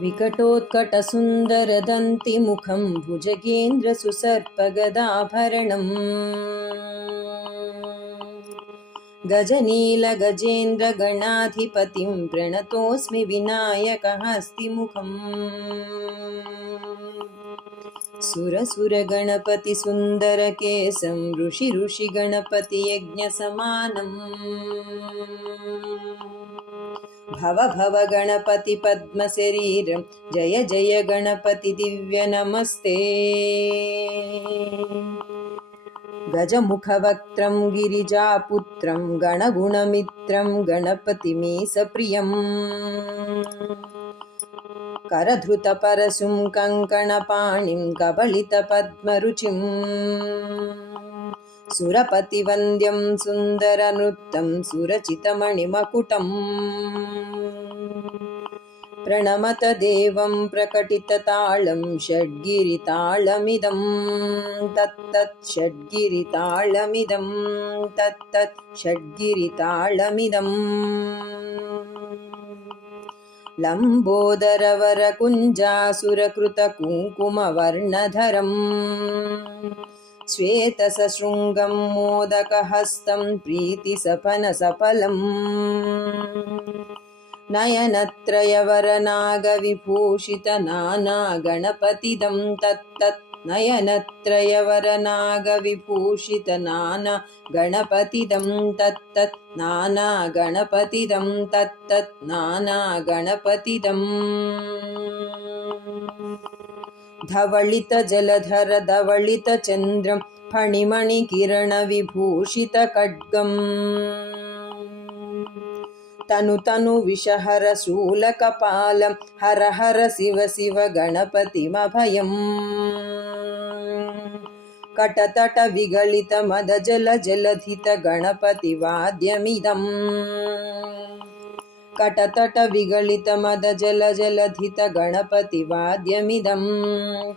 विकटोत्कटसुन्दरदन्तिमुखं भुजगेन्द्रसुसर्पगदाभरणम् गजनीलगजेन्द्रगणाधिपतिं प्रणतोऽस्मि विनायकहस्तिमुखम् सुरसुरगणपतिसुन्दरकेसं ऋषिगणपतियज्ञसमानम् भव भव गणपति पद्मशरीरं जय जय गणपति दिव्य नमस्ते। गजमुखवक्त्रं गिरिजापुत्रं गणगुणमित्रं गणपतिमीशप्रियम् करधृतपरशुं कङ्कणपाणिं कबलितपद्मरुचिम् सुरपतिवन्द्यं सुन्दरनृत्तं सुरचितमणिमकुटम् प्रणमत देवं प्रकटिततालं षड्गिरितालमिदं तत्तत् षड्गिरितालमिदं तत्तत् षड्गिरितालमिदम् लम्बोदरवरकुञ्जासुरकृतकुङ्कुमवर्णधरम् श्वेतसशृङ्गं मोदकहस्तं प्रीतिसपनसफलम् नयनत्रयवरनागविभूषितनानागणपतिदं तत्तत् नयनत्रयवरनागविभूषितनानागणपतिदं तत्तत् नानागणपतिदं तत्तत् नानागणपतिदम् धवलितजलधर धवलितचन्द्रं फणिमणिकिरणविभूषितखड्गम् तनु तनु विषहर शूलकपालं हर हर शिव शिव गणपतिमभयम् कटतट विगलित मद जल जलधित गणपतिवाद्यमिदम् कटतट विगलित मद जल जलधित गणपतिवाद्यमिदं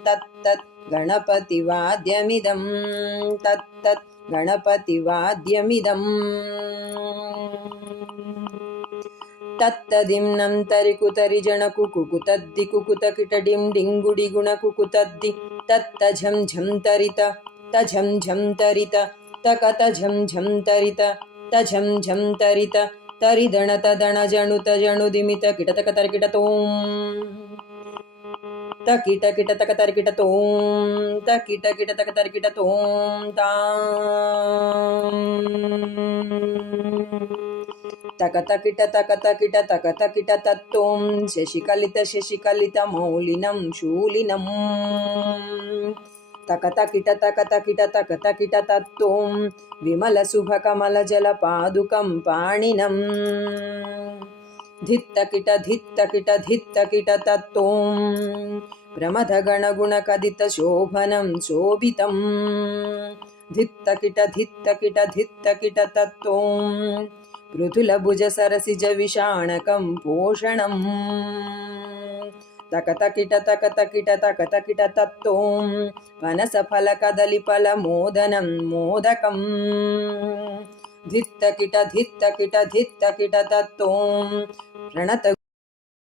तत्तत् गणपतिवाद्यमिदं तत्तत् गणपतिवाद्यमिदम् तत्तदिं तरिकुतरि जणकुकुतद्दि कुकुतकिटडिं डिङ्गुडिगुणकुकुतद्दि तत्तझं झं तरित तझं झं तरित तकतझं झं तरित तझं झं तरित तरिदण तदण जणुत जणुदिमित किटतक तर्किटतों तकिट किटतक तर्किटतों तकिट किटतक तर्किटतों तां तकतकिट तकतकिट तकतकिट तत्तों शशिकलित शशिकलित मौलिनं शूलिनम् तकतकिट तकतकिट तकतकिट तत्तों विमलशुभकमलजलपादुकं पाणिनम् धित्तकिट धित्तकिट धित्तकिट तत्तों प्रमथगणगुणकदितशोभनं शोभितम् धित्तकिट धित्तकिट धित्तकिट तत्तों पृथुलभुजसरसिजविषाणकं पोषणम् तकतकिट तकतकिट तकतकिट तत्तों पनसफलकदलिफलमोदनं मोदकम् धित्तकिट धित्तकिट धित्तकिट तत्तों प्रणत